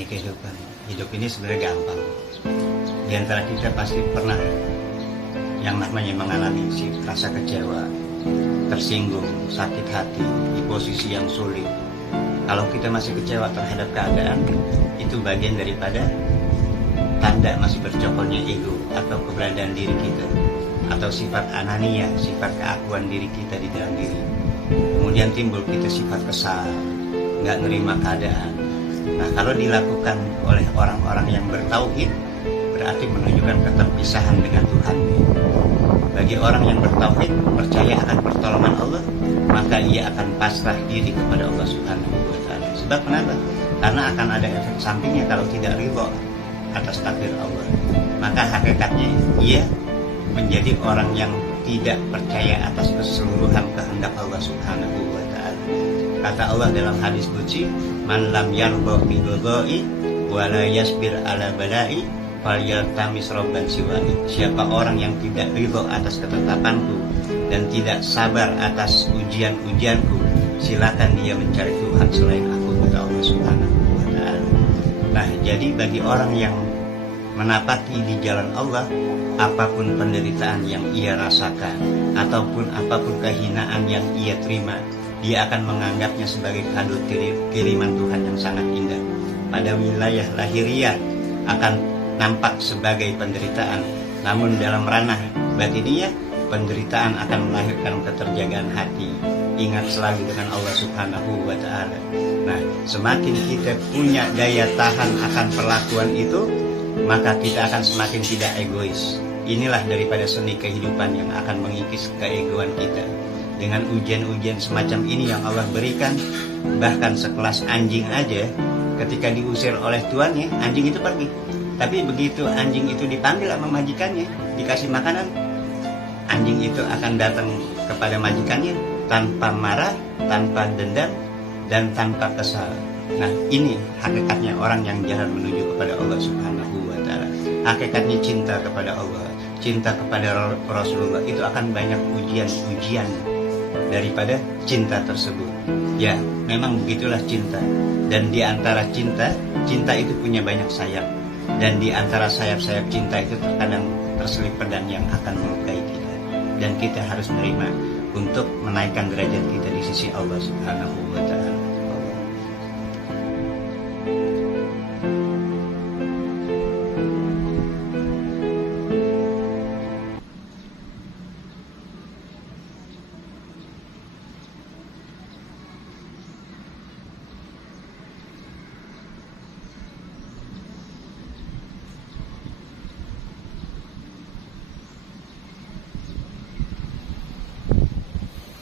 Ini kehidupan. Hidup ini sebenarnya gampang. Di antara kita pasti pernah yang namanya mengalami rasa kecewa, tersinggung, sakit hati, di posisi yang sulit. Kalau kita masih kecewa terhadap keadaan, itu bagian daripada tanda masih bercokolnya ego atau keberadaan diri kita, atau sifat anania, sifat keakuan diri kita di dalam diri. Kemudian timbul kita sifat kesal, nggak nerima keadaan. Nah, kalau dilakukan oleh orang-orang yang bertauhid, berarti menunjukkan keterpisahan dengan Tuhan. Bagi orang yang bertauhid, percaya akan pertolongan Allah, maka ia akan pasrah diri kepada Allah Subhanahu wa Ta'ala. Sebab kenapa? Karena akan ada efek sampingnya kalau tidak ridho atas takdir Allah. Maka hakikatnya ia menjadi orang yang tidak percaya atas keseluruhan kehendak Allah Subhanahu wa Ta'ala. Kata Allah dalam hadis qudsi, "Man lam yarda bi ghadai wa la yasbir ala balai falyaltamis rabban siwani." Siapa orang yang tidak ridho atas ketetapanku dan tidak sabar atas ujian-ujianku, silakan dia mencari Tuhan selain aku, kata Allah Subhanahu wa Ta'ala. Nah, jadi bagi orang yang menapaki di jalan Allah, apapun penderitaan yang ia rasakan ataupun apapun kehinaan yang ia terima, dia akan menganggapnya sebagai kado kiriman Tuhan yang sangat indah. Pada wilayah lahiriah akan nampak sebagai penderitaan, namun dalam ranah batiniah, penderitaan akan melahirkan keterjagaan hati. Ingat selalu dengan Allah Subhanahu wa Ta'ala. Nah, semakin kita punya daya tahan akan perlakuan itu, maka kita akan semakin tidak egois. Inilah daripada seni kehidupan yang akan mengikis keegoan kita. Dengan ujian-ujian semacam ini yang Allah berikan, bahkan sekelas anjing aja, ketika diusir oleh tuannya, anjing itu pergi. Tapi begitu anjing itu dipanggil sama majikannya, dikasih makanan, anjing itu akan datang kepada majikannya tanpa marah, tanpa dendam, dan tanpa kesal. Nah, ini hakikatnya orang yang jalan menuju kepada Allah Subhanahu wa Ta'ala. Hakikatnya cinta kepada Allah, cinta kepada Rasulullah, itu akan banyak ujian-ujian daripada cinta tersebut. Ya, memang begitulah cinta. Dan di antara cinta itu punya banyak sayap. Dan di antara sayap-sayap cinta itu terkadang terselip pedang yang akan melukai kita. Dan kita harus menerima untuk menaikkan derajat kita di sisi Allah Subhanahu wa Ta'ala.